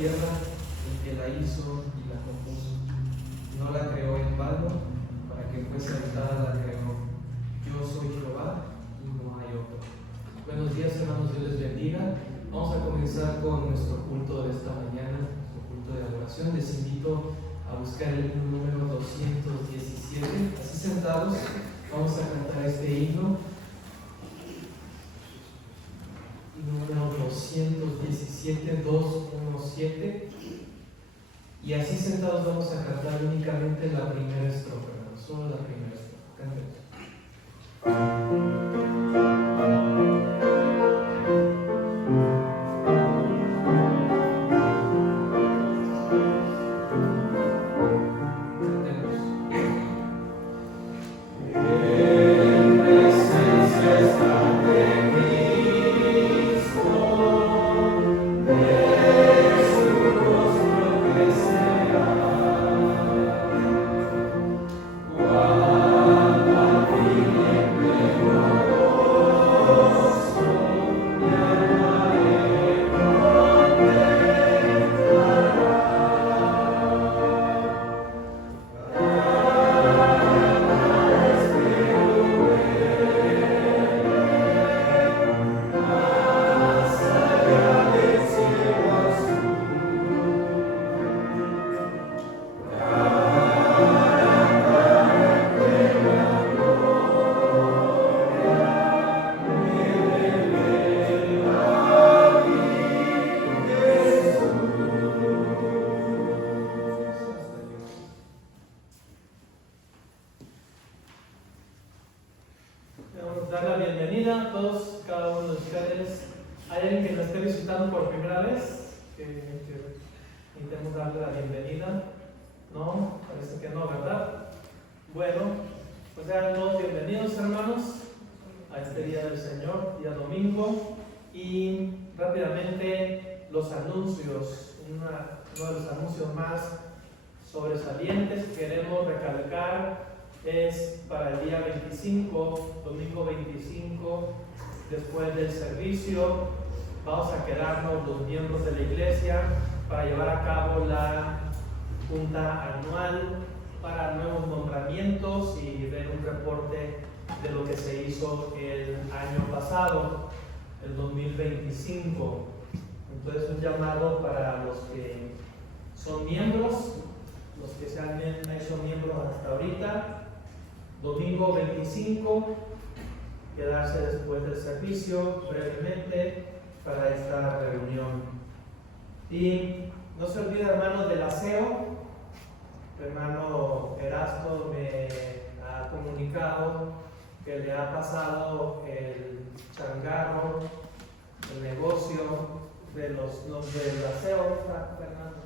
tierra, el que la hizo y la compuso. No la creó en vano, para que fuese habitada la creó. Yo soy Jehová y no hay otro. Buenos días, hermanos, Dios les bendiga. Vamos a comenzar con nuestro culto de esta mañana, nuestro culto de adoración. Les invito a buscar el himno número 217. Así sentados, vamos a cantar este himno. Número 217, 217. Y así sentados vamos a cantar únicamente la primera estrofa, hermanos, solo la primera estrofa. Cantemos. Uno de los anuncios más sobresalientes que queremos recalcar es para el día 25, domingo 25, después del servicio. Vamos a quedarnos los miembros de la iglesia para llevar a cabo la junta anual para nuevos nombramientos y ver un reporte de lo que se hizo el año pasado, el 2025. Entonces, un llamado para los que son miembros, los que se han hecho miembros hasta ahorita. Domingo 25, quedarse después del servicio brevemente para esta reunión. Y no se olvide, hermanos, del aseo. El hermano Erasto me ha comunicado que le ha pasado el changarro, el negocio del aseo, Fernando.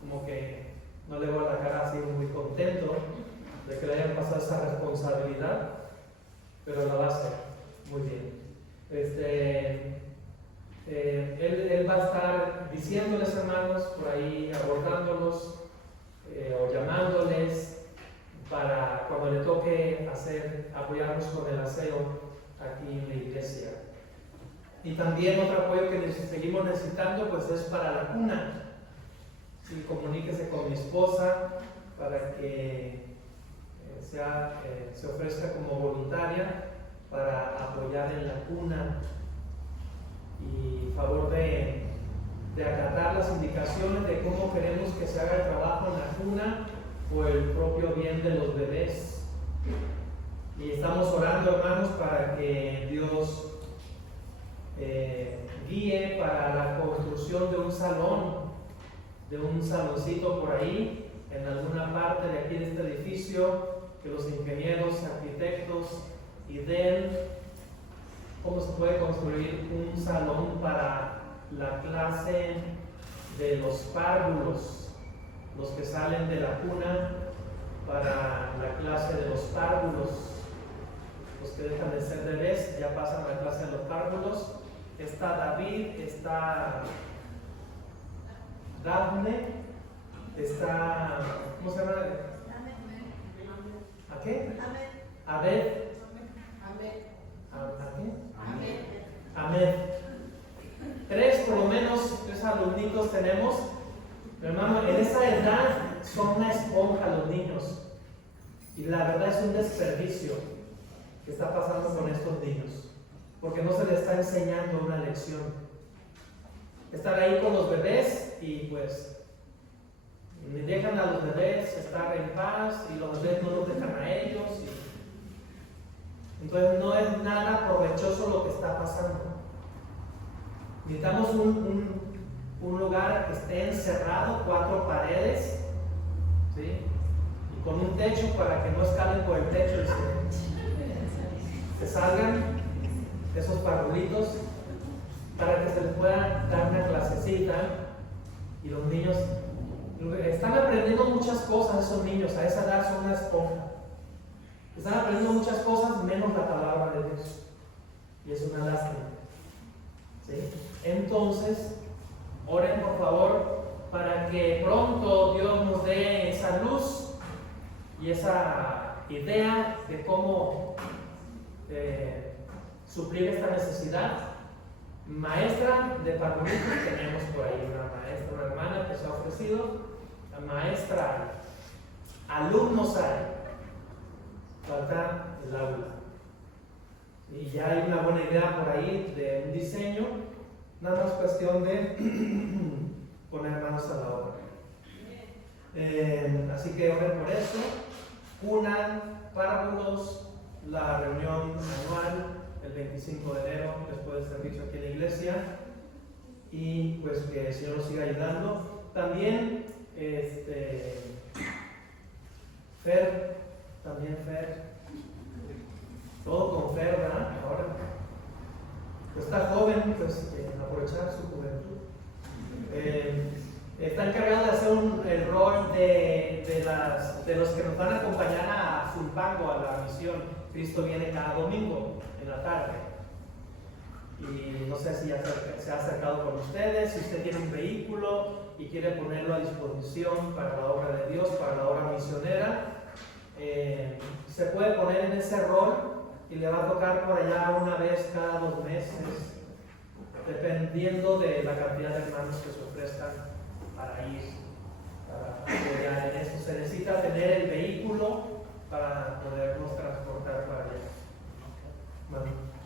Como que no le veo la cara así muy contento de que le hayan pasado esa responsabilidad, pero la va a hacer muy bien. Él va a estar diciéndoles, hermanos, por ahí abordándolos o llamándoles para cuando le toque apoyarnos con el aseo aquí en la iglesia. Y también otro apoyo que seguimos necesitando pues es para la cuna. Sí, comuníquese con mi esposa para que se ofrezca como voluntaria para apoyar en la cuna y favor de acatar las indicaciones de cómo queremos que se haga el trabajo en la cuna por el propio bien de los bebés. Y estamos orando, hermanos, para que Dios guíe para la construcción de un saloncito por ahí, en alguna parte de aquí de este edificio, que los ingenieros, arquitectos ideen cómo se puede construir un salón para la clase de los párvulos, los que salen de la cuna para la clase de los párvulos, los que dejan de ser bebés ya pasan a la clase de los párvulos. Está David, está Dafne, está, ¿cómo se llama? ¿A qué? Abed. ¿A qué? Amén. Tres, por lo menos, tres alumnitos tenemos, hermano, en esa edad son una esponja los niños. Y la verdad es un desperdicio que está pasando con estos niños, porque no se les está enseñando una lección. Estar ahí con los bebés y pues dejan a los bebés estar en paz y los bebés no los dejan a ellos. Entonces no es nada provechoso lo que está pasando. Necesitamos un lugar que esté encerrado, 4 paredes, ¿sí? Y con un techo para que no escalen por el techo y se salgan esos parvulitos, para que se les pueda dar una clasecita. Y los niños están aprendiendo muchas cosas, esos niños a esa edad son una esponja. Están aprendiendo muchas cosas menos la palabra de Dios. Y es una lástima. ¿Sí? Entonces, oren por favor para que pronto Dios nos dé esa luz y esa idea de cómo suplir esta necesidad. Maestra de parvulitos tenemos por ahí una maestra, una hermana que se ha ofrecido. La maestra, alumnos hay, falta el aula. Y ya hay una buena idea por ahí de un diseño, nada más cuestión de poner manos a la obra. Así que oren por eso. Una, párvulos, la reunión anual el 25 de enero, después del servicio aquí en la iglesia, y pues que el Señor nos siga ayudando. También, Fer, todo con Fer, ¿verdad? Ahora, pues está joven, pues aprovechar su juventud. Está encargado de hacer el rol de los que nos van a acompañar a Zumpango, a la misión. Cristo viene cada domingo en la tarde. Y no sé si ya se ha acercado con ustedes. Si usted tiene un vehículo y quiere ponerlo a disposición para la obra de Dios, para la obra misionera, se puede poner en ese rol y le va a tocar por allá una vez cada 2 meses, dependiendo de la cantidad de hermanos que se ofrezcan para ir, para apoyar en eso. Se necesita tener el vehículo para podernos transportar para allá.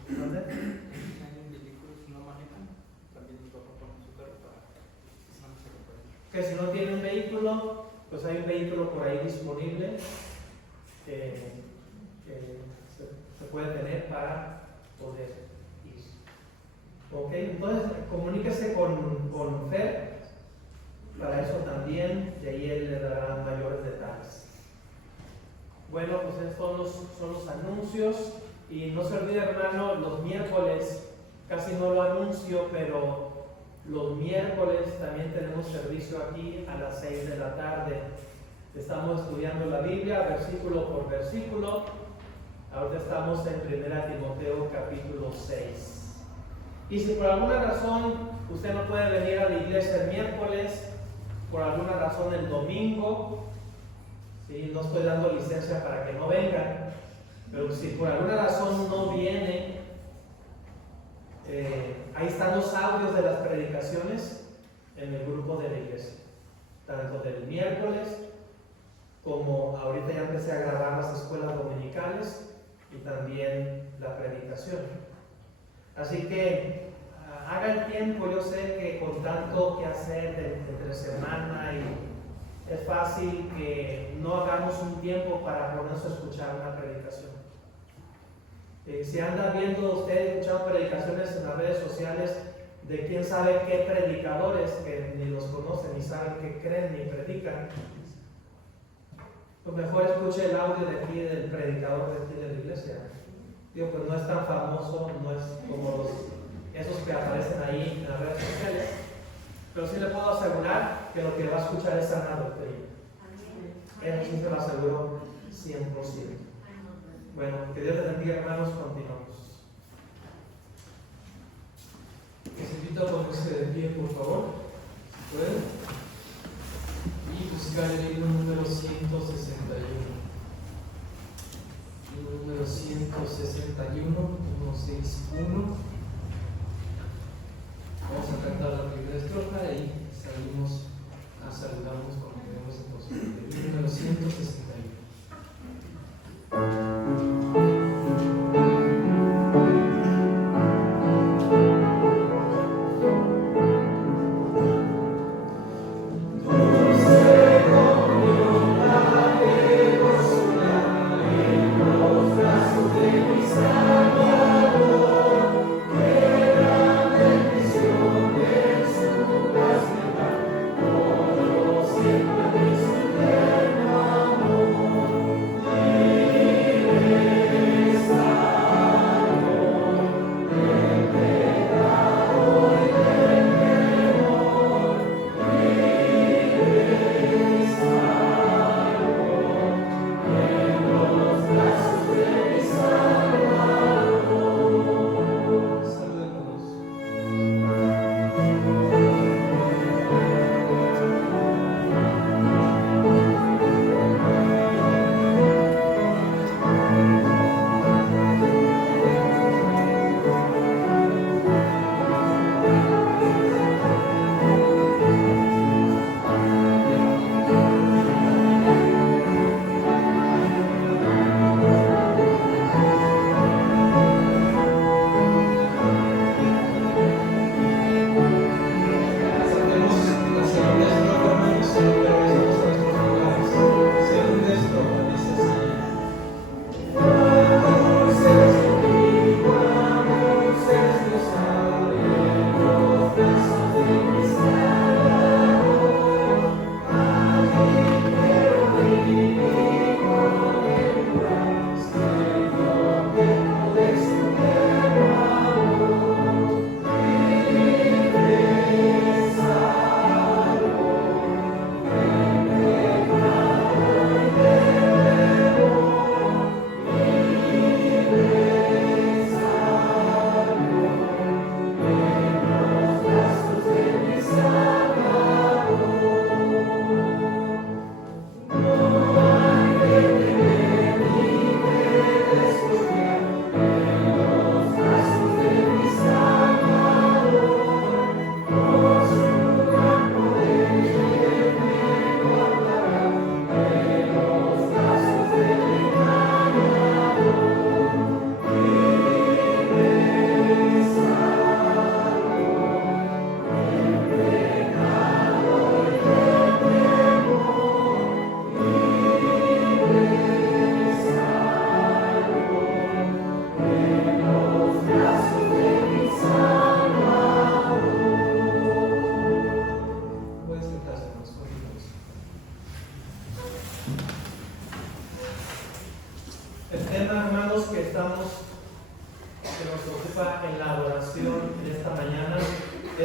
¿Dónde? Que si no tiene un vehículo, pues hay un vehículo por ahí disponible que se puede tener para poder ir. Ok, entonces comuníquese con Fer para eso también, y ahí él le dará mayores detalles. Bueno, pues estos son los anuncios. Y no se olvide, hermano, los miércoles, casi no lo anuncio, pero los miércoles también tenemos servicio aquí a las 6 de la tarde. Estamos estudiando la Biblia versículo por versículo. Ahorita estamos en 1 Timoteo capítulo 6. Y si por alguna razón usted no puede venir a la iglesia el miércoles, por alguna razón el domingo, ¿sí? No estoy dando licencia para que no vengan, pero si por alguna razón no viene, ahí están los audios de las predicaciones en el grupo de la iglesia, tanto del miércoles como ahorita ya empecé a grabar las escuelas dominicales y también la predicación. Así que haga el tiempo. Yo sé que con tanto que hacer entre semana y es fácil que no hagamos un tiempo para ponernos a escuchar una predicación. Si anda viendo usted, escuchando predicaciones en las redes sociales de quién sabe qué predicadores que ni los conocen, ni saben qué creen, ni predican, pues mejor escuche el audio de aquí del predicador de aquí de la iglesia. Digo, pues no es tan famoso, no es como esos que aparecen ahí en las redes sociales, pero sí le puedo asegurar que lo que va a escuchar es sana doctrina. Eso sí se lo aseguro 100%. Bueno, que Dios les bendiga, hermanos. Continuamos. Les invito a ponerse de pie, por favor, si pueden, y buscar el libro número 161. Libro número 161, 161. Vamos a cantar la primera estrofa y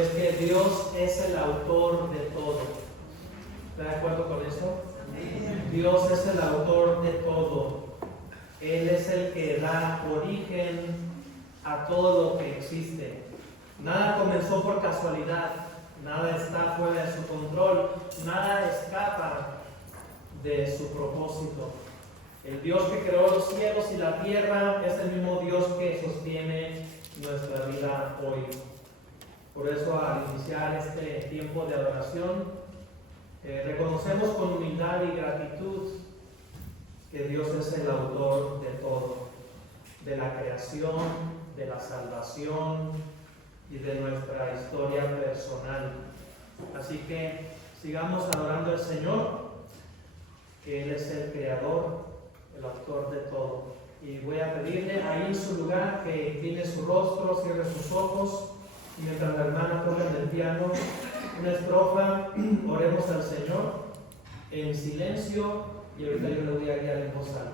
es que Dios es el autor de todo. ¿Está de acuerdo con eso? Dios es el autor de todo. Él es el que da origen a todo lo que existe. Nada comenzó por casualidad, nada está fuera de su control, nada escapa de su propósito. El Dios que creó los cielos y la tierra es el mismo Dios que sostiene nuestra vida hoy. Por eso, al iniciar este tiempo de adoración, reconocemos con humildad y gratitud que Dios es el autor de todo, de la creación, de la salvación y de nuestra historia personal. Así que sigamos adorando al Señor, que Él es el creador, el autor de todo. Y voy a pedirle ahí en su lugar que incline su rostro, cierre sus ojos, y mientras la hermana toca en el piano una estrofa, oremos al Señor en silencio, y ahorita yo le voy a guiar en voz alta.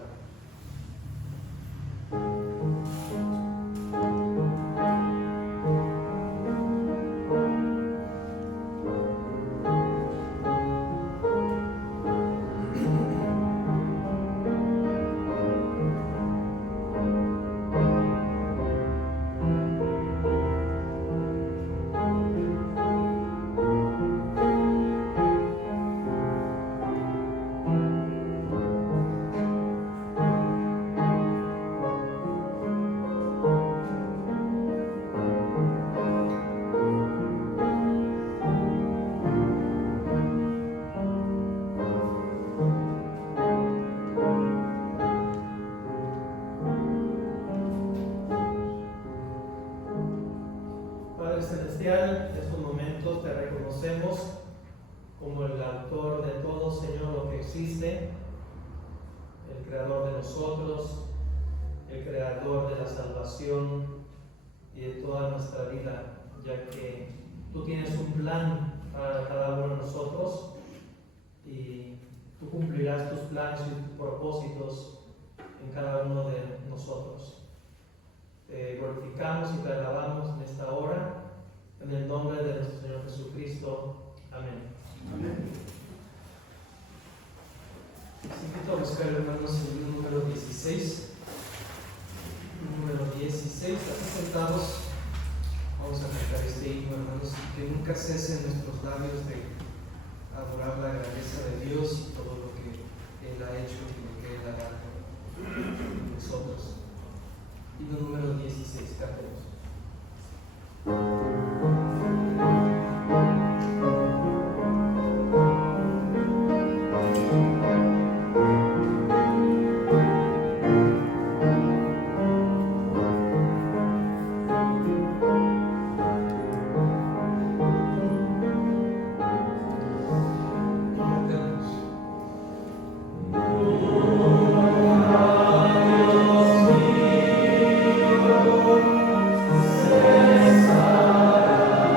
Celestial, en estos momentos te reconocemos como el autor de todo, Señor, lo que existe, el creador de nosotros, el creador de la salvación y de toda nuestra vida, ya que tú tienes un plan para cada uno de nosotros y tú cumplirás tus planes y tus propósitos en cada uno de nosotros. Te glorificamos y te alabamos en esta hora. En el nombre de nuestro Señor Jesucristo. Amén. Amén. Les invito a buscar, hermanos, el libro número 16. Número 16, así sentados, vamos a cantar este himno, hermanos, que nunca cesen nuestros labios de adorar la grandeza de Dios y todo lo que Él ha hecho y lo que Él hará con nosotros. Himno número 16, cantemos. Cesará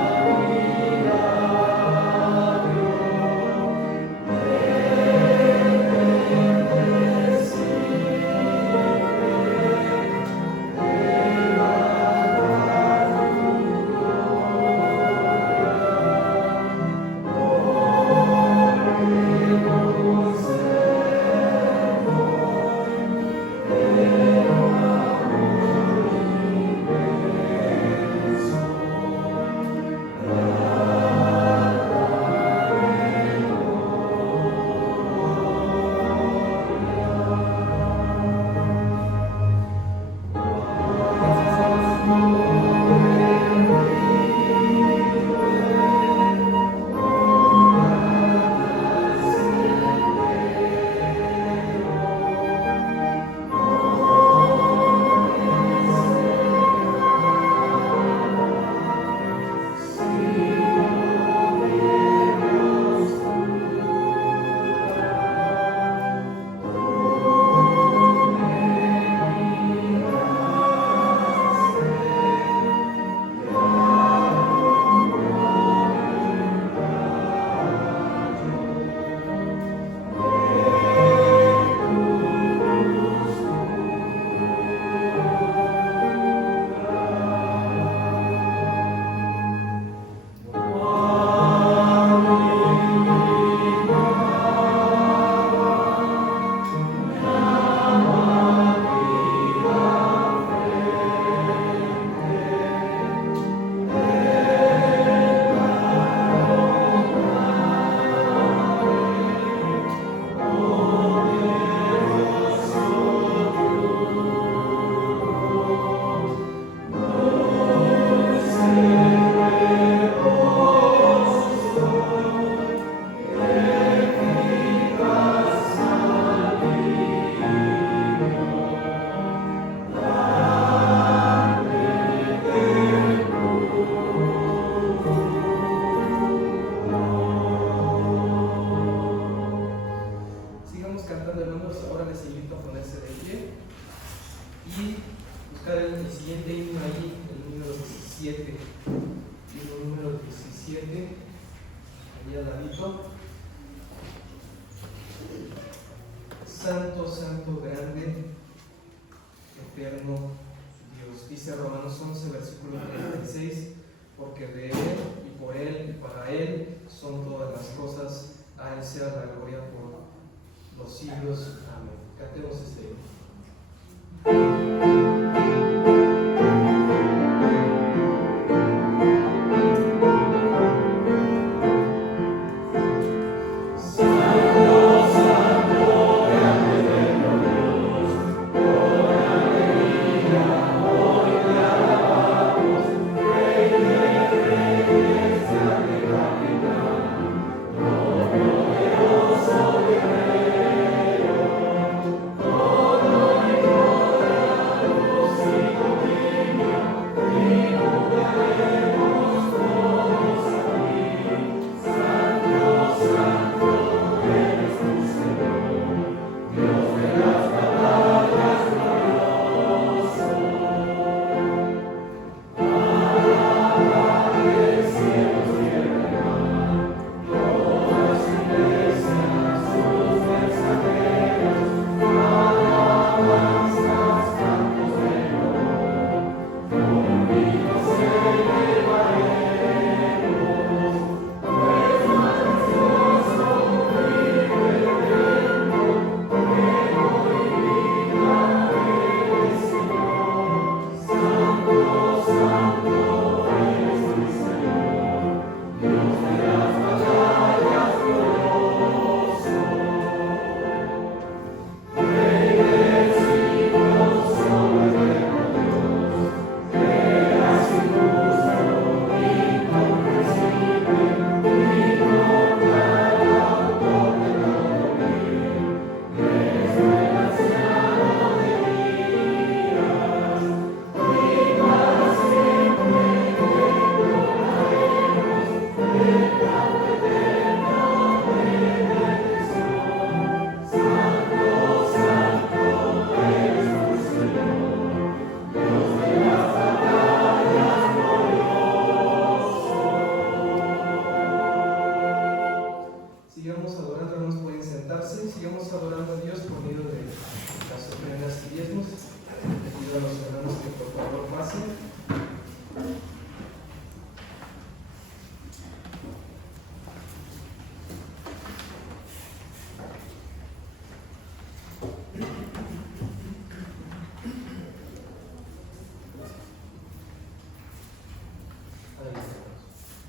ahí al ladito. Santo, santo, grande, eterno Dios. Dice Romanos 11, versículo 36, porque de Él y por Él y para Él son todas las cosas. A Él sea la gloria por los siglos. Amén. Cantemos este himno.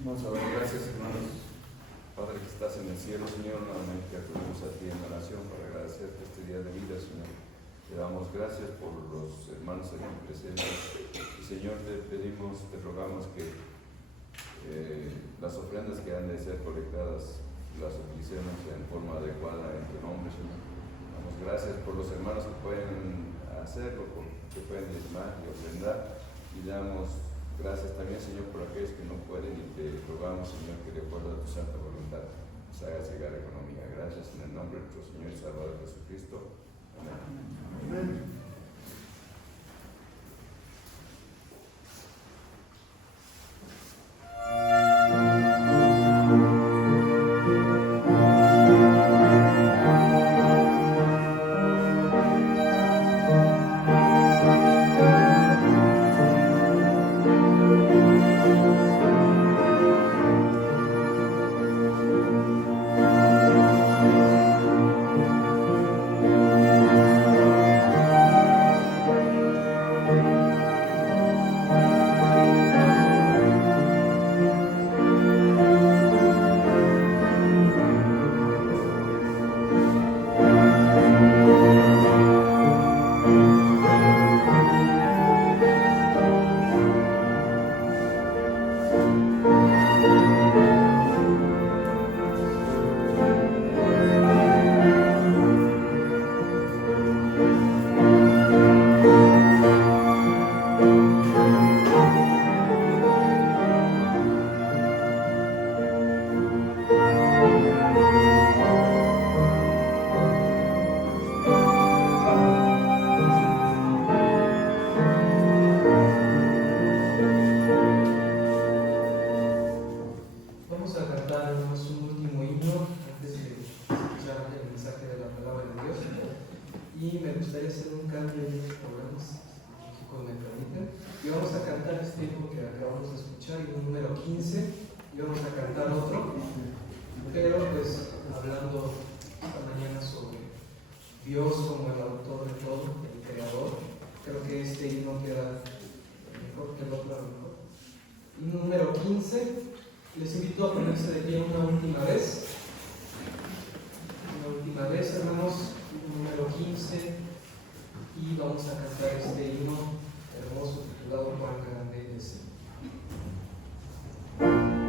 Vamos a dar gracias, hermanos. Padre que estás en el cielo, Señor, nuevamente acudimos a ti en oración para agradecerte este día de vida, Señor. Te damos gracias por los hermanos aquí presentes. Y, Señor, te pedimos, te rogamos que las ofrendas que han de ser colectadas las utilicemos en forma adecuada en tu nombre, Señor. Damos gracias por los hermanos que pueden hacerlo, que pueden diezmar y ofrendar. Y damos gracias también, Señor, por aquellos que no pueden, y te rogamos, Señor, que de acuerdo a tu santa voluntad nos hagas llegar economía. Gracias en el nombre de nuestro Señor y Salvador Jesucristo. Amén. Amén. gustaría hacer un cambio en los programas, si los chicos me permiten. Y vamos a cantar este himno que acabamos de escuchar, el número 15, y vamos a cantar otro, pero pues hablando esta mañana sobre Dios como el autor de todo, el creador. Creo que este himno queda mejor que el otro, a lo mejor. Himno número 15, les invito a ponerse de pie una última vez. Una última vez, hermanos, número 15, y vamos a cantar este himno hermoso titulado Cuán grande es Él. Amen.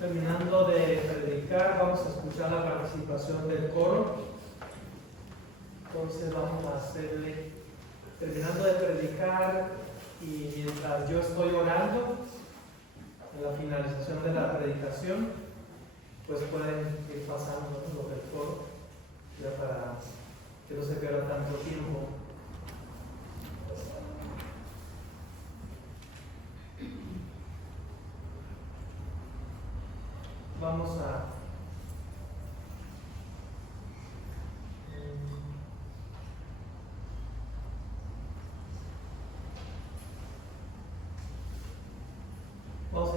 Terminando de predicar, vamos a escuchar la participación del coro. Entonces vamos a hacerle, terminando de predicar y mientras yo estoy orando, en la finalización de la predicación, pues pueden ir pasando los del coro, ya para que no se pierda tanto tiempo. Vamos a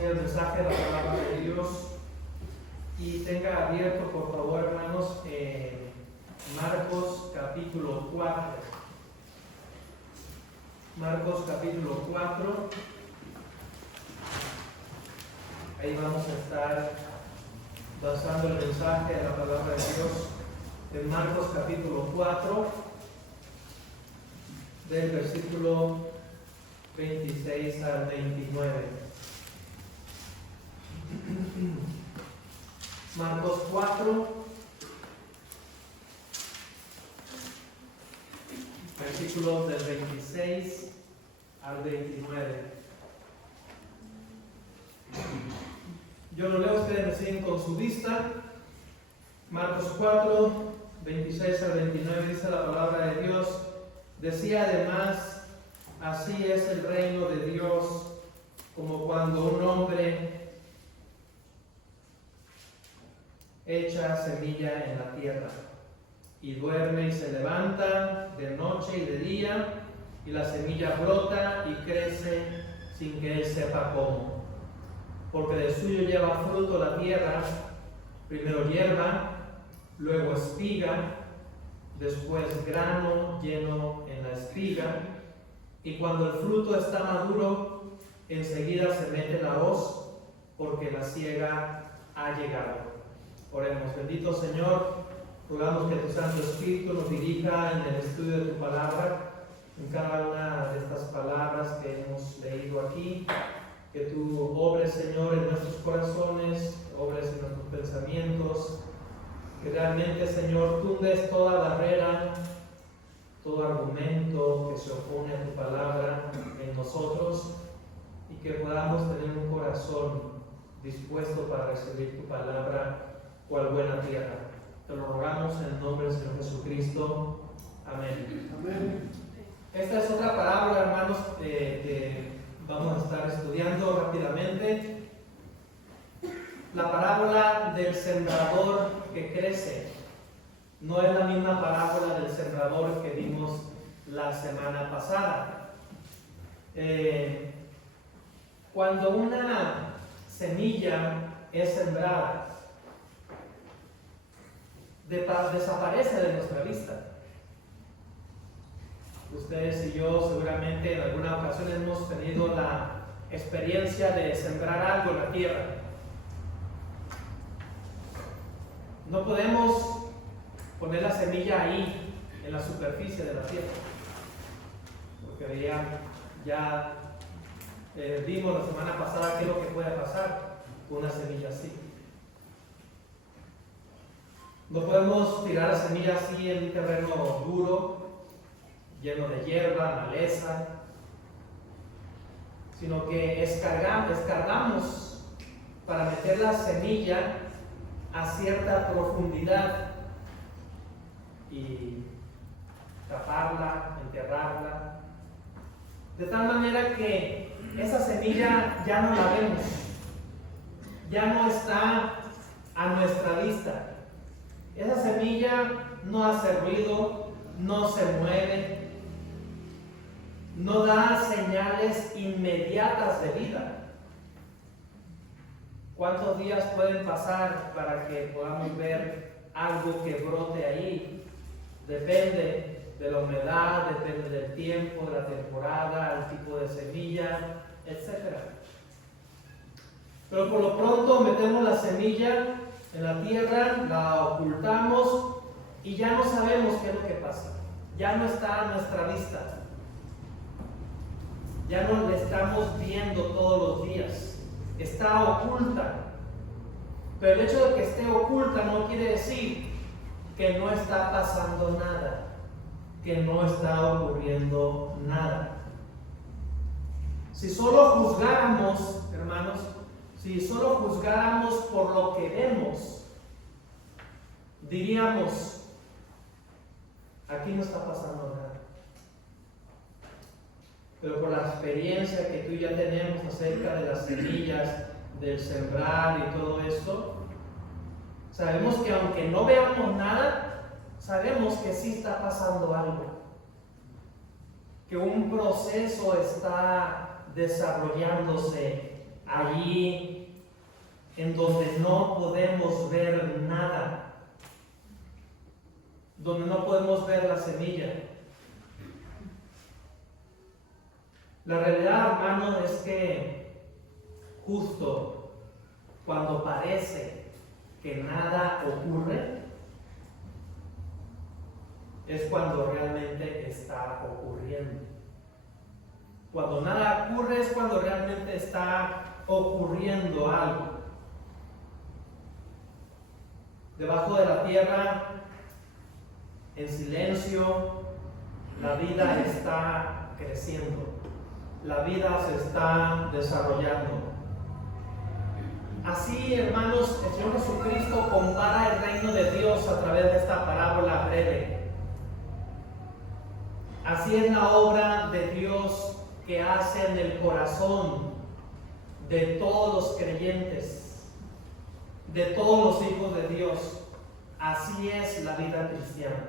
ir al mensaje de la palabra de Dios y tenga abierto, por favor, hermanos, Marcos capítulo 4. Marcos capítulo 4. Ahí vamos a estar basando el mensaje de la palabra de Dios en Marcos capítulo 4, del versículo 26 al 29. Marcos 4, versículos del 26 al 29. Yo lo leo, ustedes me siguen con su vista. Marcos 4, 26 al 29 dice la palabra de Dios. Decía además, así es el reino de Dios, como cuando un hombre echa semilla en la tierra, y duerme y se levanta de noche y de día, y la semilla brota y crece sin que él sepa cómo. Porque del suyo lleva fruto la tierra, primero hierba, luego espiga, después grano lleno en la espiga, y cuando el fruto está maduro, enseguida se mete la hoz, porque la siega ha llegado. Oremos. Bendito Señor, rogamos que tu Santo Espíritu nos dirija en el estudio de tu palabra, en cada una de estas palabras que hemos leído aquí. Que tú obres, Señor, en nuestros corazones, obres en nuestros pensamientos, que realmente, Señor, tundes toda barrera, todo argumento que se opone a tu palabra en nosotros, y que podamos tener un corazón dispuesto para recibir tu palabra cual buena tierra. Te lo rogamos en el nombre del Señor Jesucristo. Amén. Amén. Esta es otra parábola, hermanos, que vamos a estar estudiando rápidamente. La parábola del sembrador que crece. No es la misma parábola del sembrador que vimos la semana pasada. Cuando una semilla es sembrada, desaparece de nuestra vista. Ustedes y yo seguramente en alguna ocasión hemos tenido la experiencia de sembrar algo en la tierra. No podemos poner la semilla ahí, en la superficie de la tierra, porque ya vimos la semana pasada qué es lo que puede pasar con una semilla así. No podemos tirar la semilla así en un terreno duro, lleno de hierba, maleza, sino que escarbamos para meter la semilla a cierta profundidad y taparla, enterrarla, de tal manera que esa semilla ya no la vemos, ya no está a nuestra vista. Esa semilla no hace ruido, no se mueve, no da señales inmediatas de vida. ¿Cuántos días pueden pasar para que podamos ver algo que brote ahí? Depende de la humedad, depende del tiempo, de la temporada, el tipo de semilla, etc. Pero por lo pronto metemos la semilla en la tierra, la ocultamos y ya no sabemos qué es lo que pasa. Ya no está a nuestra vista. Ya no la estamos viendo todos los días. Está oculta. Pero el hecho de que esté oculta no quiere decir que no está pasando nada, que no está ocurriendo nada. Si solo juzgáramos, hermanos, si solo juzgáramos por lo que vemos, diríamos, aquí no está pasando nada. Pero por la experiencia que tú y yo tenemos acerca de las semillas, del sembrar y todo esto, sabemos que aunque no veamos nada, sabemos que sí está pasando algo, que un proceso está desarrollándose allí en donde no podemos ver nada, donde no podemos ver la semilla. La realidad, hermano, es que justo cuando parece que nada ocurre, es cuando realmente está ocurriendo. Cuando nada ocurre es cuando realmente está ocurriendo algo. Debajo de la tierra, en silencio, la vida está creciendo. La vida se está desarrollando. Así, hermanos, el Señor Jesucristo compara el reino de Dios a través de esta parábola breve. Así es la obra de Dios que hace en el corazón de todos los creyentes, de todos los hijos de Dios. Así es la vida cristiana.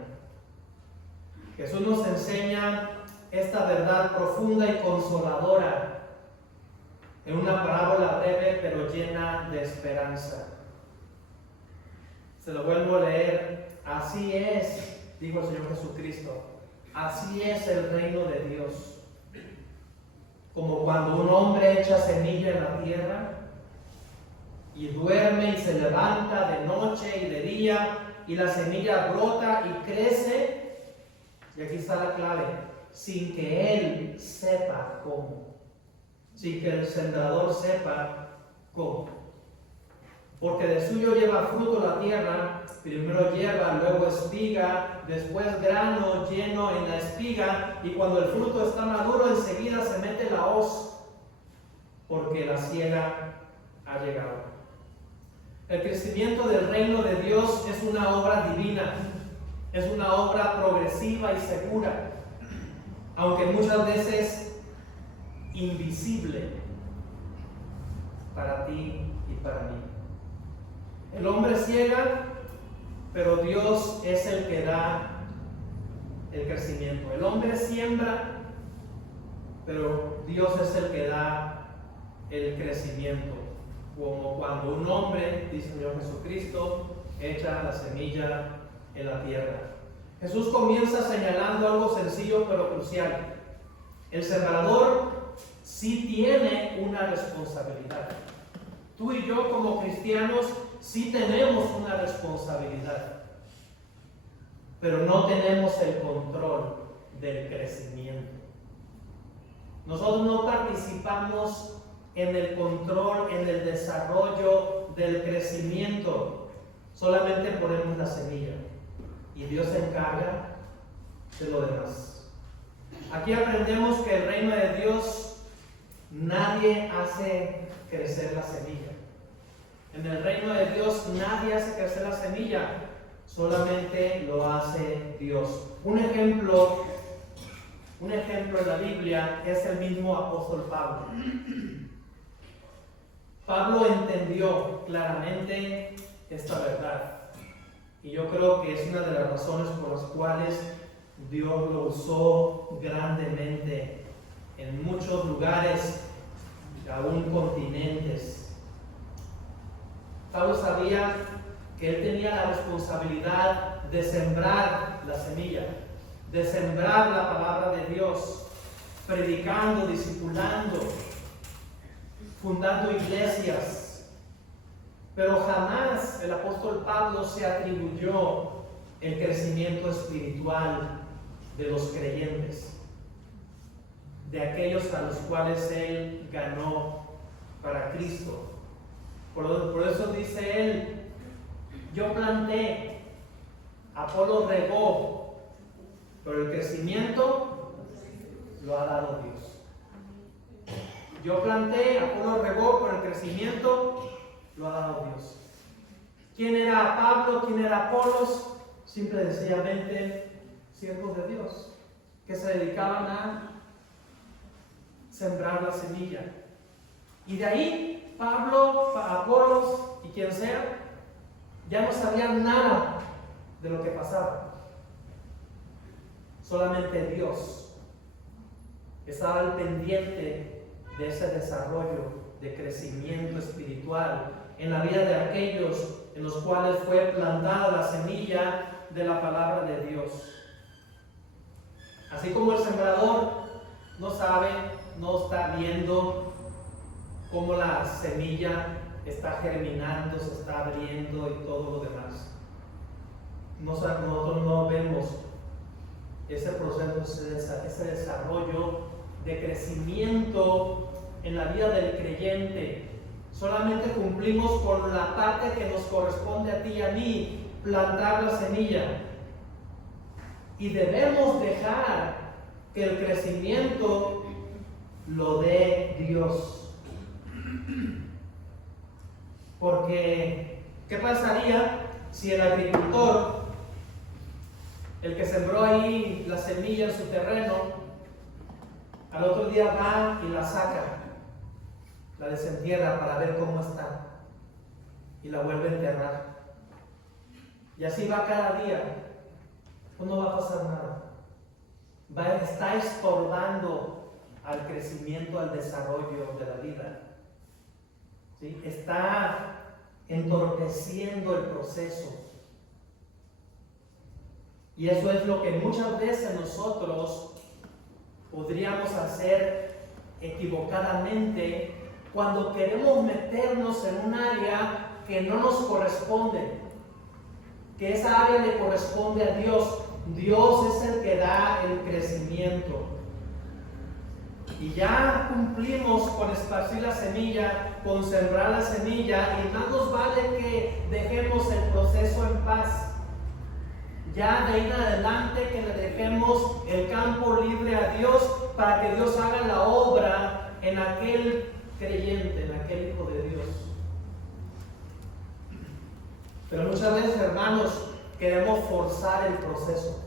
Jesús nos enseña esta verdad profunda y consoladora en una parábola breve pero llena de esperanza. Se lo vuelvo a leer. Así es, dijo el Señor Jesucristo, así es el reino de Dios. Como cuando un hombre echa semilla en la tierra y duerme y se levanta de noche y de día y la semilla brota y crece, y aquí está la clave, sin que él sepa cómo, sin que el sembrador sepa cómo. Porque de suyo lleva fruto la tierra, primero hierba, luego espiga, después grano lleno en la espiga, y cuando el fruto está maduro, enseguida se mete la hoz, porque la siega ha llegado. El crecimiento del reino de Dios es una obra divina, es una obra progresiva y segura, aunque muchas veces invisible para ti y para mí. El hombre ciega, pero Dios es el que da el crecimiento. El hombre siembra, pero Dios es el que da el crecimiento. Como cuando un hombre, dice el Señor Jesucristo, echa la semilla en la tierra. Jesús comienza señalando algo sencillo pero crucial. El sembrador sí tiene una responsabilidad. Tú y yo como cristianos sí tenemos una responsabilidad, pero no tenemos el control del crecimiento. Nosotros no participamos en el control, en el desarrollo del crecimiento. Solamente ponemos la semilla y Dios se encarga de lo demás. Aquí aprendemos que el reino de Dios nadie hace crecer la semilla. En el reino de Dios nadie hace crecer la semilla, solamente lo hace Dios. Un ejemplo en la Biblia es el mismo apóstol Pablo. Pablo entendió claramente esta verdad, y yo creo que es una de las razones por las cuales Dios lo usó grandemente en muchos lugares, aún continentes. Pablo sabía que él tenía la responsabilidad de sembrar la semilla, de sembrar la palabra de Dios, predicando, discipulando, fundando iglesias. Pero jamás el apóstol Pablo se atribuyó el crecimiento espiritual de los creyentes, de aquellos a los cuales él ganó para Cristo. Por eso dice él, yo planté, Apolo regó, pero el crecimiento lo ha dado Dios. Yo planté, Apolo regó, pero el crecimiento lo ha dado Dios. ¿Quién era Pablo? ¿Quién era Apolos? Simple y sencillamente siervos de Dios, que se dedicaban a sembrar la semilla. Y de ahí, Pablo, Apolos y quien sea, ya no sabían nada de lo que pasaba. Solamente Dios estaba al pendiente de ese desarrollo, de crecimiento espiritual en la vida de aquellos en los cuales fue plantada la semilla de la palabra de Dios. Así como el sembrador no sabe, no está viendo cómo la semilla está germinando, se está abriendo y todo lo demás. Nosotros no vemos ese proceso, ese desarrollo de crecimiento en la vida del creyente. Solamente cumplimos con la parte que nos corresponde a ti y a mí, plantar la semilla. Y debemos dejar que el crecimiento lo dé Dios. Porque, ¿qué pasaría si el agricultor, el que sembró ahí la semilla en su terreno, al otro día va y la saca, la desentierra para ver cómo está y la vuelve a enterrar? Y así va cada día. Pues no va a pasar nada. Está estorbando al crecimiento, al desarrollo de la vida. ¿Sí? Está entorpeciendo el proceso. Y eso es lo que muchas veces nosotros podríamos hacer equivocadamente cuando queremos meternos en un área que no nos corresponde, que esa área le corresponde a Dios. Dios es el que da el crecimiento. Y ya cumplimos con esparcir la semilla, con sembrar la semilla, y más nos vale que dejemos el proceso en paz. Ya de ahí en adelante que le dejemos el campo libre a Dios para que Dios haga la obra en aquel creyente, en aquel hijo de Dios. Pero muchas veces, hermanos, queremos forzar el proceso.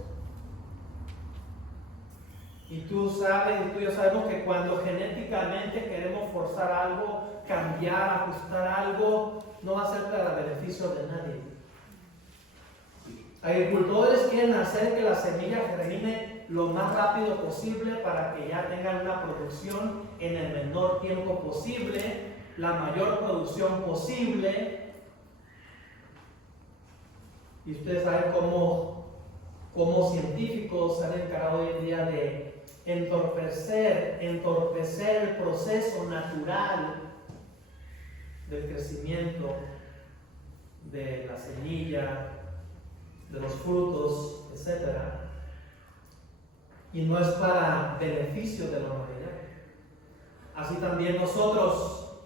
Y tú sabes, y tú y yo sabemos que cuando genéticamente queremos forzar algo, cambiar, ajustar algo, no va a ser para beneficio de nadie. Agricultores quieren hacer que la semilla germine lo más rápido posible para que ya tengan una producción en el menor tiempo posible, la mayor producción posible. Y ustedes saben cómo científicos se han encargado hoy en día de entorpecer el proceso natural del crecimiento de la semilla, de los frutos, etc. Y no es para beneficio de la humanidad. Así también nosotros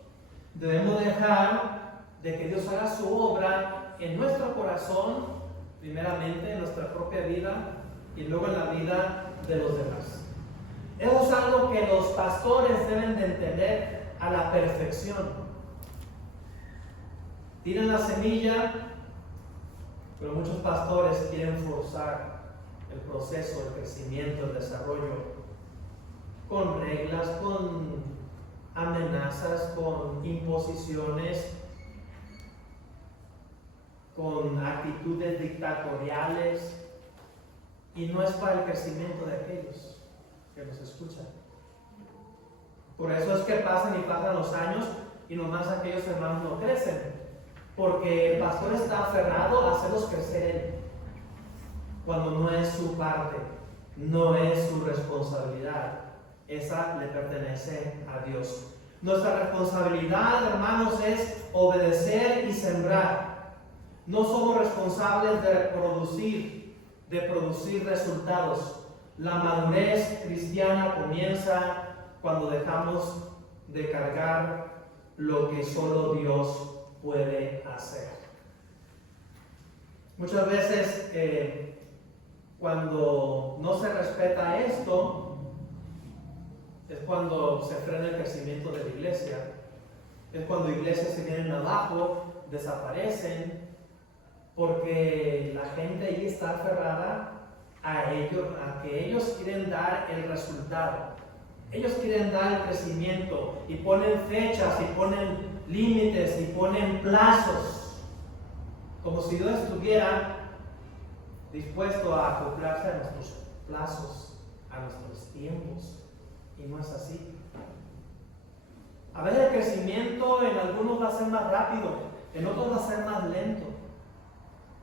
debemos dejar de que Dios haga su obra en nuestro corazón, primeramente en nuestra propia vida y luego en la vida de los demás. Eso es algo que los pastores deben de entender a la perfección. Tienen la semilla, pero muchos pastores quieren forzar el proceso, el crecimiento, el desarrollo, con reglas, con amenazas, con imposiciones, con actitudes dictatoriales, y no es para el crecimiento de aquellos que nos escuchan. Por eso es que pasan y pasan los años y nomás aquellos hermanos no crecen, porque el pastor está aferrado a hacerlos crecer él, cuando no es su parte, no es su responsabilidad. Esa le pertenece a Dios. Nuestra responsabilidad, hermanos, es obedecer y sembrar. No somos responsables de producir resultados. La madurez cristiana comienza cuando dejamos de cargar lo que solo Dios puede hacer. Muchas veces cuando no se respeta esto, es cuando se frena el crecimiento de la iglesia, es cuando iglesias se vienen abajo, desaparecen, porque la gente ahí está aferrada a que ellos quieren dar el resultado. Ellos quieren dar el crecimiento y ponen fechas y ponen límites y ponen plazos, como si Dios estuviera dispuesto a acoplarse a nuestros plazos, a nuestros tiempos, y no es así. A veces el crecimiento en algunos va a ser más rápido, en otros va a ser más lento,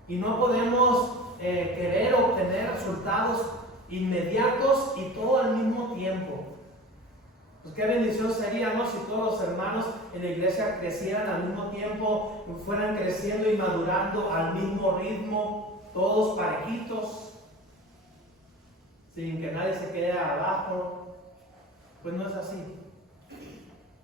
y no podemos querer obtener resultados inmediatos y todo al mismo tiempo. Pues qué bendición sería, ¿no?, si todos los hermanos en la iglesia crecieran al mismo tiempo, fueran creciendo y madurando al mismo ritmo, todos parejitos, sin que nadie se quede abajo. Pues no es así.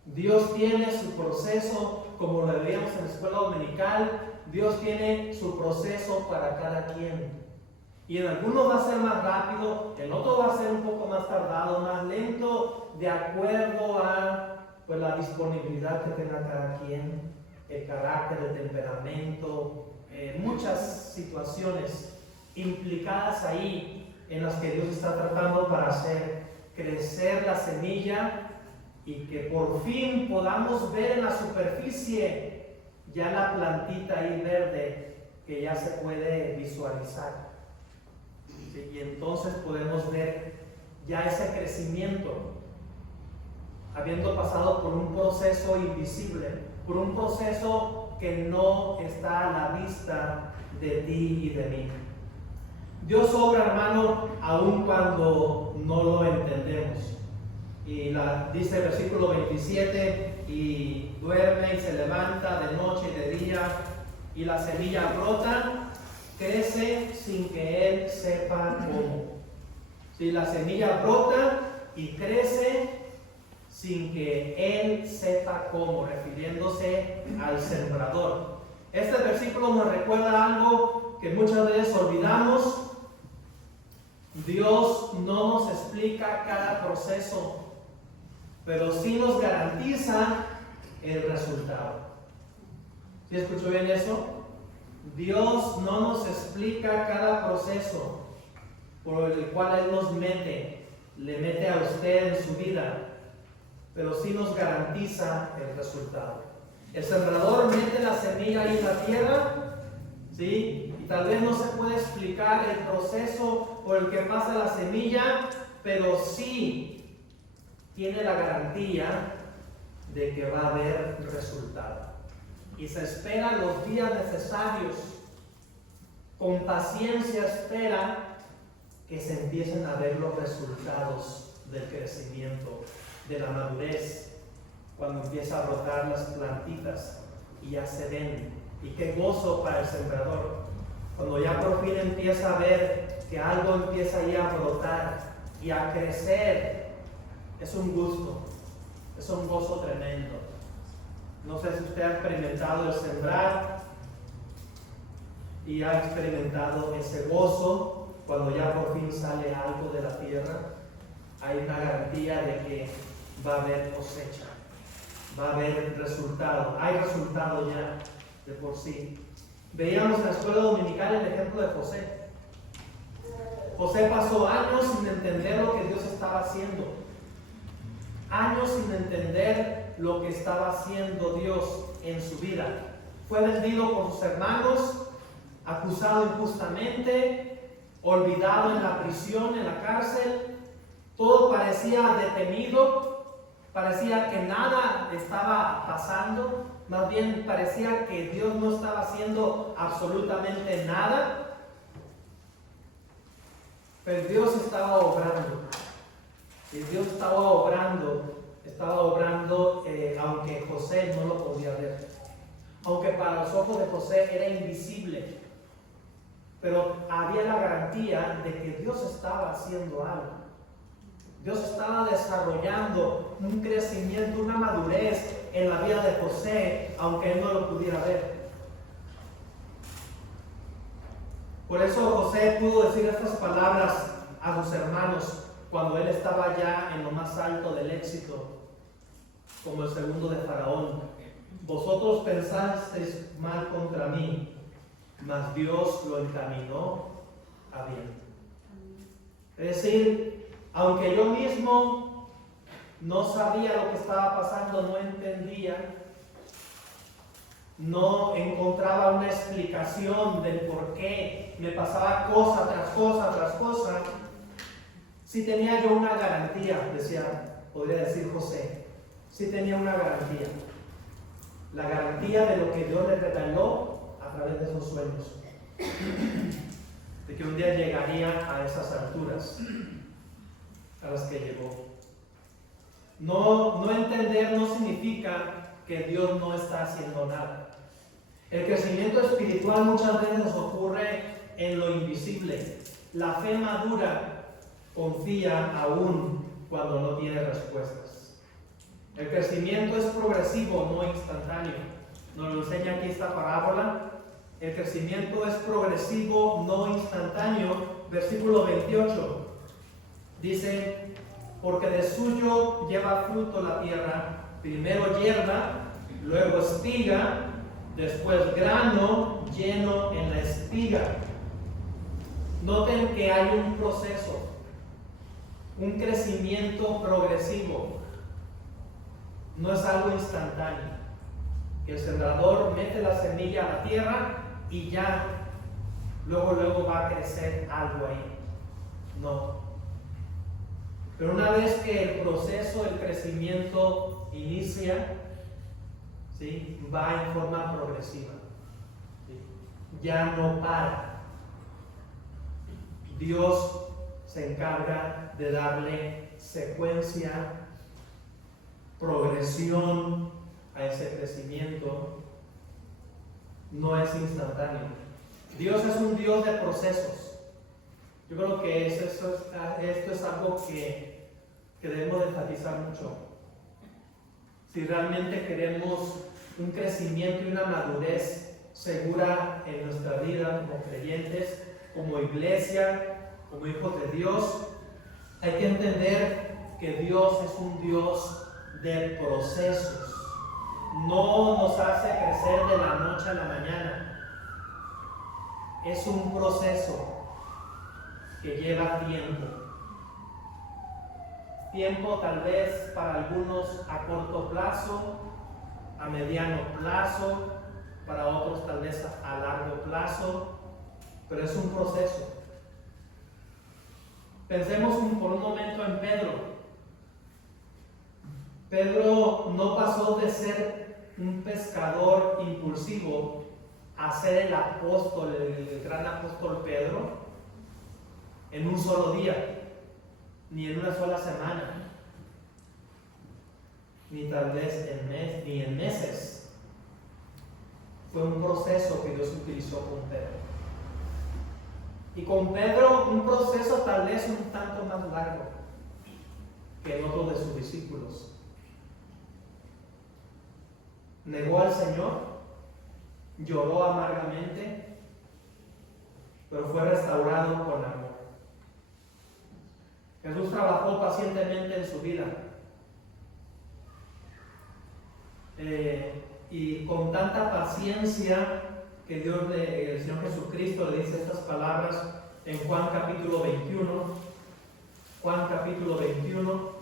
Dios tiene su proceso, como lo veíamos en la escuela dominical. Dios tiene su proceso para cada quien. Y en algunos va a ser más rápido, en otros va a ser un poco más tardado, más lento, de acuerdo a pues, la disponibilidad que tenga cada quien, el carácter, el temperamento, muchas situaciones implicadas ahí en las que Dios está tratando para hacer crecer la semilla y que por fin podamos ver en la superficie ya la plantita ahí verde que ya se puede visualizar. ¿Sí? Y entonces podemos ver ya ese crecimiento, habiendo pasado por un proceso invisible, por un proceso que no está a la vista de ti y de mí. Dios obra, hermano, aun cuando no lo entendemos. Y dice el versículo 27, y duerme y se levanta de noche y de día, y la semilla brota, crece sin que él sepa cómo. Si la semilla brota y crece sin que él sepa cómo, refiriéndose al sembrador. Este versículo nos recuerda algo que muchas veces olvidamos. Dios no nos explica cada proceso, pero sí nos garantiza el resultado. ¿Sí escuchó bien eso? Dios no nos explica cada proceso por el cual Él nos le mete a usted en su vida, pero sí nos garantiza el resultado. El sembrador mete la semilla ahí en la tierra, ¿sí? Y tal vez no se puede explicar el proceso por el que pasa la semilla, pero sí tiene la garantía de que va a haber resultado. Y se espera los días necesarios, con paciencia espera que se empiecen a ver los resultados del crecimiento, de la madurez, cuando empieza a brotar las plantitas y ya se ven. Y qué gozo para el sembrador, cuando ya por fin empieza a ver que algo empieza ya a brotar y a crecer. Es un gusto, es un gozo tremendo. No sé si usted ha experimentado el sembrar y ha experimentado ese gozo cuando ya por fin sale algo de la tierra. Hay una garantía de que va a haber cosecha, va a haber resultado. Hay resultado ya de por sí. Veíamos en la escuela dominical el ejemplo de José. José pasó años sin entender lo que Dios estaba haciendo. Años sin entender lo que estaba haciendo Dios en su vida. Fue vendido por sus hermanos, acusado injustamente, olvidado en la prisión, en la cárcel. Todo parecía detenido, parecía que nada estaba pasando, más bien parecía que Dios no estaba haciendo absolutamente nada. Pero Dios estaba obrando. Y Dios estaba obrando, aunque José no lo podía ver. Aunque para los ojos de José era invisible. Pero había la garantía de que Dios estaba haciendo algo. Dios estaba desarrollando un crecimiento, una madurez en la vida de José, aunque él no lo pudiera ver. Por eso José pudo decir estas palabras a sus hermanos cuando él estaba ya en lo más alto del éxito, como el segundo de Faraón. Vosotros pensasteis mal contra mí, mas Dios lo encaminó a bien. Es decir, aunque yo mismo no sabía lo que estaba pasando, no entendía, no encontraba una explicación del por qué me pasaba cosa tras cosa tras cosa, si tenía yo una garantía, podría decir José, si tenía una garantía. La garantía de lo que Dios le reveló a través de esos sueños. De que un día llegaría a esas alturas a las que llegó. No entender no significa que Dios no está haciendo nada. El crecimiento espiritual muchas veces nos ocurre en lo invisible. La fe madura confía aún cuando no tiene respuestas. El crecimiento es progresivo, no instantáneo. Nos lo enseña aquí esta parábola. El crecimiento es progresivo, no instantáneo. Versículo 28 dice: porque de suyo lleva fruto la tierra, primero hierba, luego espiga, después grano lleno en la espiga. Noten que hay un proceso, un crecimiento progresivo. No es algo instantáneo, que el sembrador mete la semilla a la tierra y ya luego va a crecer algo ahí. No. Pero una vez que el proceso, el crecimiento inicia, ¿sí?, va en forma progresiva, ¿sí?, ya no para. Dios se encarga de darle secuencia, progresión a ese crecimiento. No es instantáneo. Dios es un Dios de procesos. Yo creo que esto es algo que debemos de enfatizar mucho. Si realmente queremos un crecimiento y una madurez segura en nuestra vida como creyentes, como iglesia, como hijos de Dios, hay que entender que Dios es un Dios de procesos. No nos hace crecer de la noche a la mañana. Es un proceso que lleva tiempo. Tiempo tal vez para algunos a corto plazo, a mediano plazo, para otros tal vez a largo plazo, pero es un proceso. Pensemos por un momento en Pedro. Pedro no pasó de ser un pescador impulsivo a ser el apóstol, el gran apóstol Pedro, en un solo día, ni en una sola semana, ni tal vez ni en meses. Fue un proceso que Dios utilizó con Pedro. Y con Pedro un proceso tal vez un tanto más largo que en otros de sus discípulos. Negó al Señor, lloró amargamente, pero fue restaurado con amor. Jesús trabajó pacientemente en su vida. Y con tanta paciencia que el Señor Jesucristo le dice estas palabras en Juan capítulo 21. Juan capítulo 21.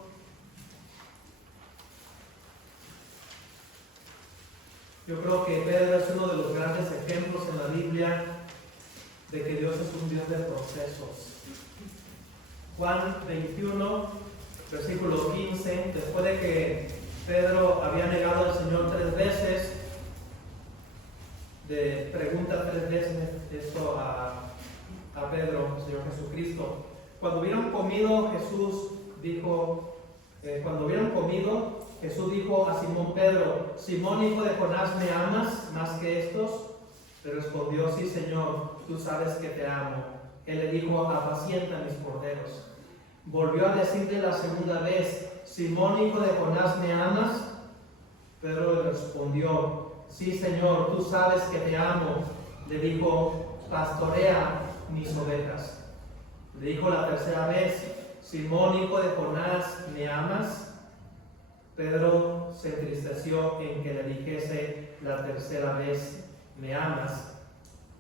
Yo creo que Pedro es uno de los grandes ejemplos en la Biblia de que Dios es un Dios de procesos. Juan 21, versículo 15, después de que Pedro había negado al Señor 3 veces, pregunta 3 veces esto a Pedro, Señor Jesucristo. Cuando hubieron comido, Jesús dijo a Simón Pedro: Simón, hijo de Jonás, ¿me amas más que estos? Le respondió: sí, Señor, tú sabes que te amo. Él le dijo: apacienta mis corderos. Volvió a decirle la segunda vez: Simón, hijo de Jonás, ¿me amas? Pedro le respondió: sí, Señor, tú sabes que te amo. Le dijo: pastorea mis ovejas. Le dijo la tercera vez: Simón, hijo de Jonás, ¿me amas? Pedro se entristeció en que le dijese la tercera vez: ¿me amas?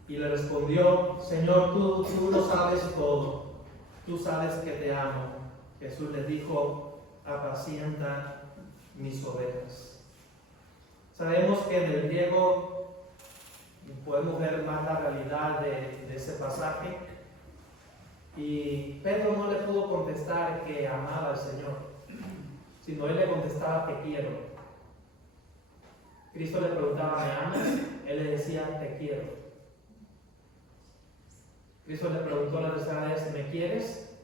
Y le respondió: Señor, tú lo sabes todo, tú sabes que te amo. Jesús le dijo: apacienta mis ovejas. Sabemos que en el griego podemos ver más la realidad de ese pasaje, y Pedro no le pudo contestar que amaba al Señor, sino él le contestaba: te quiero. Cristo le preguntaba: ¿me amas? Él le decía: te quiero. Cristo le preguntó la tercera vez: ¿me quieres?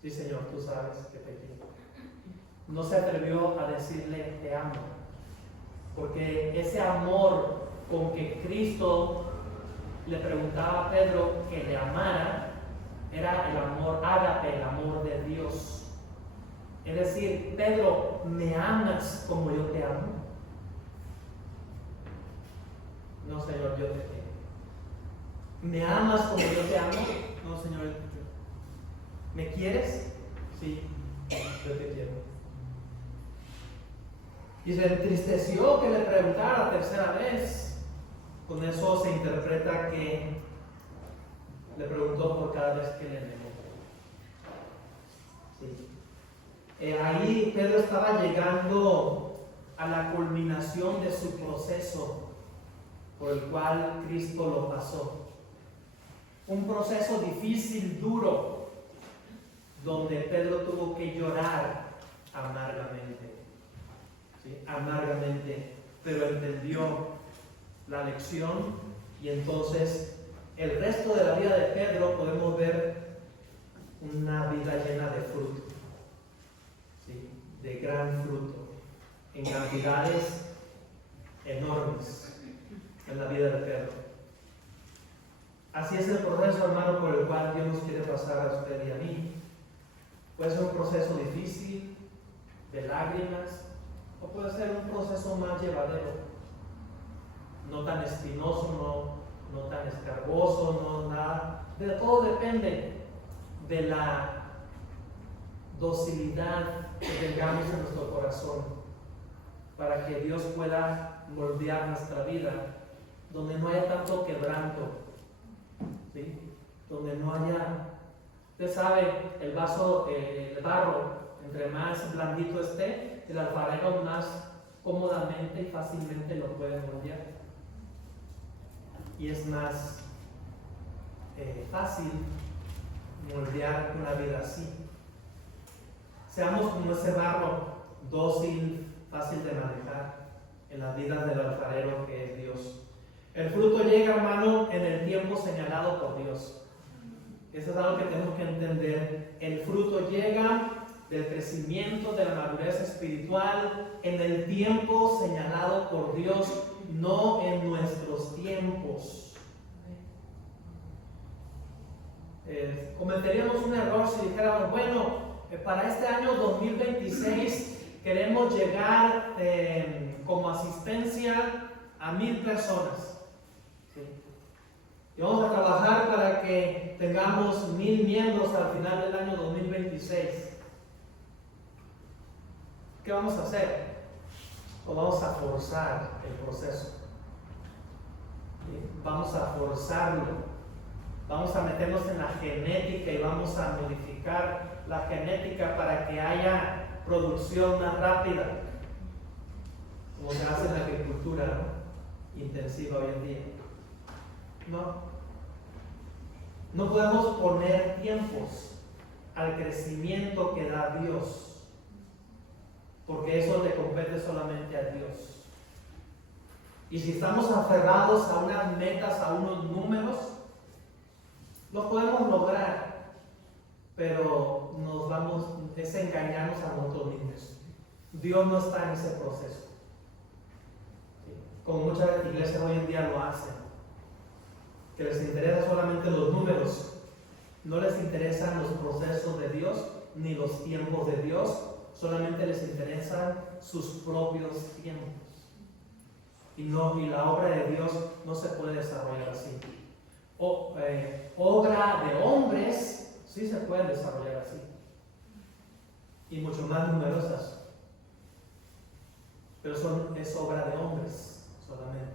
Sí, Señor, tú sabes que te quiero. No se atrevió a decirle: te amo, porque ese amor con que Cristo le preguntaba a Pedro que le amara era el amor ágape, el amor de Dios. Es decir: Pedro, ¿me amas como yo te amo? No, Señor, yo te quiero. ¿Me amas como yo te amo? No, Señor, yo te quiero. ¿Me quieres? Sí, yo te quiero. Y se entristeció que le preguntara la tercera vez. Con eso se interpreta que le preguntó por cada vez que le negó. Sí. Ahí Pedro estaba llegando a la culminación de su proceso por el cual Cristo lo pasó. Un proceso difícil, duro, donde Pedro tuvo que llorar amargamente. ¿Sí? Amargamente, pero entendió la lección, y entonces el resto de la vida de Pedro podemos ver una vida llena de fruto, ¿sí? De gran fruto, en cantidades enormes en la vida de Pedro. Así es el proceso, hermano, por el cual Dios nos quiere pasar a usted y a mí. Puede ser un proceso difícil, de lágrimas, o puede ser un proceso más llevadero, no tan espinoso, no tan escarboso, no nada. De todo depende de la docilidad que tengamos en nuestro corazón, para que Dios pueda moldear nuestra vida, donde no haya tanto quebranto, ¿sí? Donde no haya, usted sabe, el vaso, el barro, entre más blandito esté, el alfarero más cómodamente y fácilmente lo puede moldear. Y es más fácil moldear una vida así. Seamos como ese barro dócil, fácil de manejar en las vidas del alfarero que es Dios. El fruto llega, hermano, en el tiempo señalado por Dios. Eso es algo que tenemos que entender. El fruto llega del crecimiento, de la madurez espiritual, en el tiempo señalado por Dios, no en nuestros tiempos. Cometeríamos un error si dijéramos: bueno, para este año 2026 queremos llegar como asistencia a 1000 personas. ¿Sí? Y vamos a trabajar para que tengamos 1000 miembros al final del año 2026. ¿Qué vamos a hacer? O vamos a forzar el proceso. ¿Sí? Vamos a forzarlo. Vamos a meternos en la genética y vamos a modificar la genética para que haya producción más rápida, como se hace en la agricultura, ¿no? Intensiva hoy en día. No podemos poner tiempos al crecimiento que da Dios, porque eso le compete solamente a Dios. Y si estamos aferrados a unas metas, a unos números, los podemos lograr, pero es engañarnos a nosotros mismos. Dios no está en ese proceso. ¿Sí? Como muchas iglesias hoy en día lo hacen, que les interesan solamente los números, no les interesan los procesos de Dios ni los tiempos de Dios, solamente les interesan sus propios tiempos. y la obra de Dios no se puede desarrollar así. Obra de hombres sí se puede desarrollar así, y mucho más numerosas, pero es obra de hombres solamente.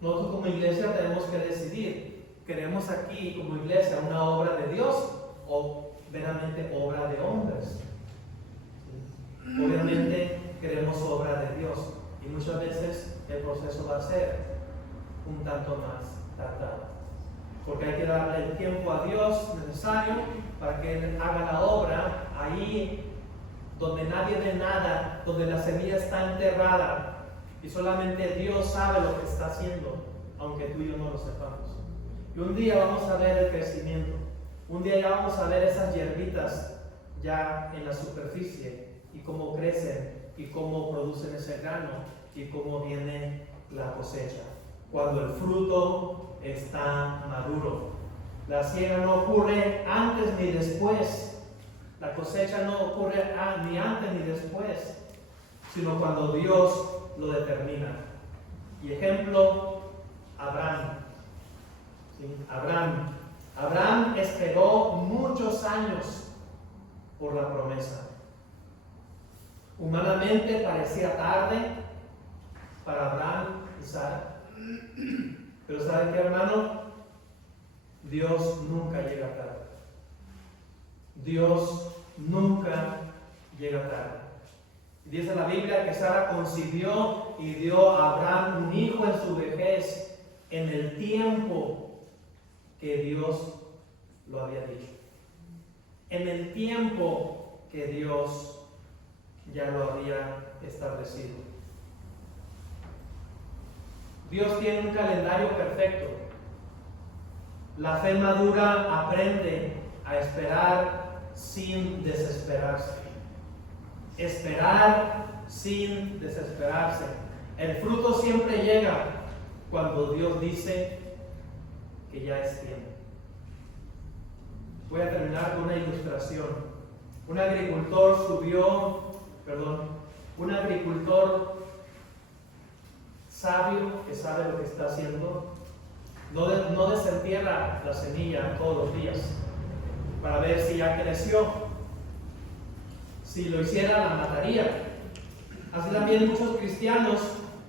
Nosotros como iglesia tenemos que decidir, ¿queremos aquí como iglesia una obra de Dios o meramente obra de hombres? ¿Sí? Obviamente queremos obra de Dios, y muchas veces el proceso va a ser un tanto más tardado, porque hay que darle el tiempo a Dios necesario para que Él haga la obra ahí donde nadie ve nada, donde la semilla está enterrada y solamente Dios sabe lo que está haciendo, aunque tú y yo no lo sepamos. Y un día vamos a ver el crecimiento, un día ya vamos a ver esas hierbitas ya en la superficie y cómo crecen y cómo producen ese grano y cómo viene la cosecha, cuando el fruto está maduro. La siega no ocurre antes ni después. La cosecha no ocurre ni antes ni después, sino cuando Dios lo determina. Y ejemplo, Abraham. ¿Sí? Abraham esperó muchos años por la promesa. Humanamente parecía tarde para Abraham y Sara. Pero ¿saben qué, hermano? Dios nunca llega tarde. Dios nunca llega tarde. Dice la Biblia que Sara concibió y dio a Abraham un hijo en su vejez, en el tiempo que Dios lo había dicho. En el tiempo que Dios ya lo había establecido. Dios tiene un calendario perfecto. La fe madura aprende a esperar sin desesperarse. Esperar sin desesperarse. El fruto siempre llega cuando Dios dice que ya es tiempo. Voy a terminar con una ilustración. Un agricultor sabio que sabe lo que está haciendo, no desentierra la semilla todos los días para ver si ya creció. Si lo hiciera, la mataría. Así también muchos cristianos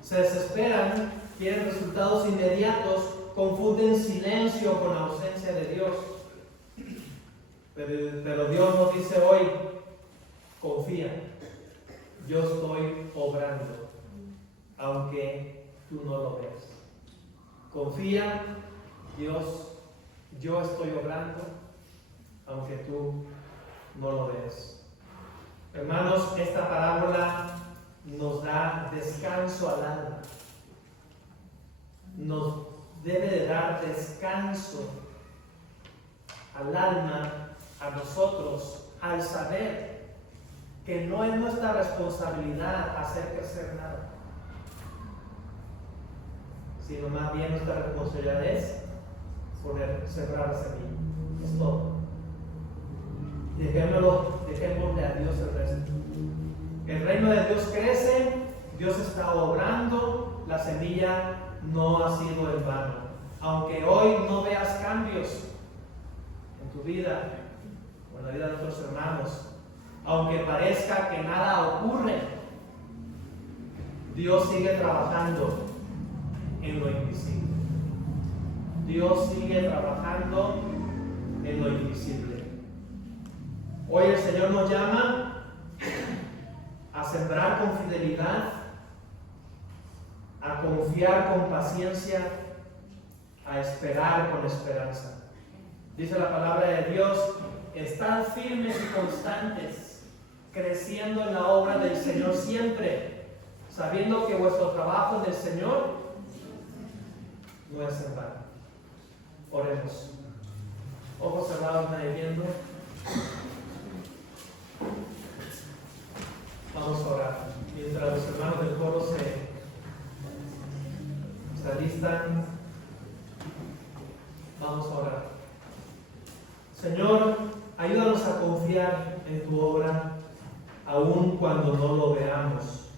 se desesperan, quieren resultados inmediatos, confunden silencio con ausencia de Dios. Pero Dios nos dice hoy, confía, yo estoy obrando, aunque tú no lo veas. Confía, Dios, yo estoy obrando, aunque tú no lo veas. Hermanos, esta parábola nos da descanso al alma. Nos debe de dar descanso al alma, a nosotros, al saber que no es nuestra responsabilidad hacer crecer nada, sino más bien nuestra responsabilidad es sembrar la semilla. Es todo. Dejémosle a Dios el resto. El reino de Dios crece, Dios está obrando, la semilla no ha sido en vano. Aunque hoy no veas cambios en tu vida o en la vida de otros hermanos, aunque parezca que nada ocurre, Dios sigue trabajando en lo invisible. Dios sigue trabajando en lo invisible. Hoy el Señor nos llama a sembrar con fidelidad, a confiar con paciencia, a esperar con esperanza. Dice la palabra de Dios: estad firmes y constantes, creciendo en la obra del Señor siempre, sabiendo que vuestro trabajo en el Señor no es en vano. Oremos. Ojos cerrados, nadie viendo. Vamos a orar. Mientras los hermanos del coro se alistan, vamos a orar. Señor, ayúdanos a confiar en tu obra, aun cuando no lo veamos.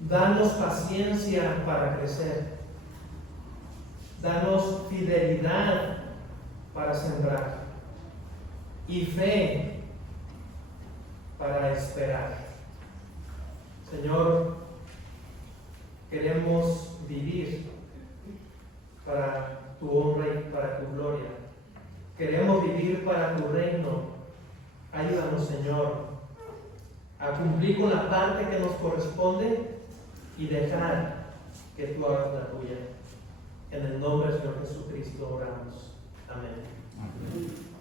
Danos Danos paciencia para crecer. Danos fidelidad para sembrar y fe para esperar. Señor, queremos vivir para tu honra y para tu gloria. Queremos vivir para tu reino. Ayúdanos, Señor, a cumplir con la parte que nos corresponde y dejar que tú hagas la tuya. En el nombre del Señor Jesucristo oramos. Amén. Amén.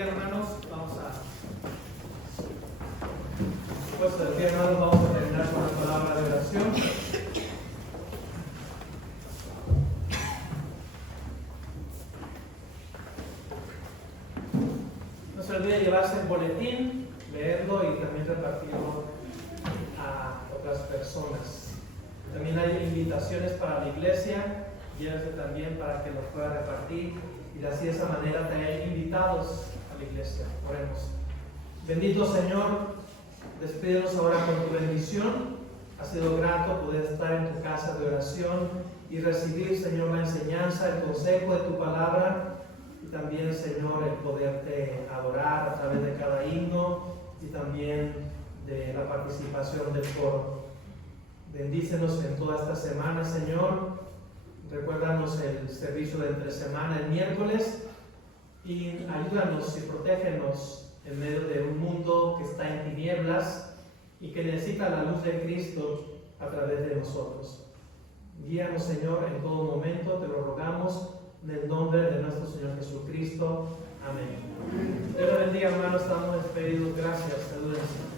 pie, hermanos. Vamos a... Puesto de pie, hermanos, vamos a terminar con la palabra de oración. No se olvide llevarse el boletín, leerlo y también repartirlo a otras personas. También hay invitaciones para la iglesia, llévese también para que los pueda repartir y así de esa manera tener invitados a la iglesia. Oremos. Bendito Señor, despídenos ahora con tu bendición. Ha sido grato poder estar en tu casa de oración y recibir, Señor, la enseñanza, el consejo de tu palabra y también, Señor, el poderte adorar a través de cada himno y también de la participación del coro. Bendícenos en toda esta semana, Señor. Recuérdanos el servicio de entre semana el miércoles y ayúdanos y protégenos en medio de un mundo que está en tinieblas y que necesita la luz de Cristo a través de nosotros. Guíanos, Señor, en todo momento, te lo rogamos en el nombre de nuestro Señor Jesucristo. Amén. Dios le bendiga, hermanos. Estamos despedidos. Gracias. Saludos.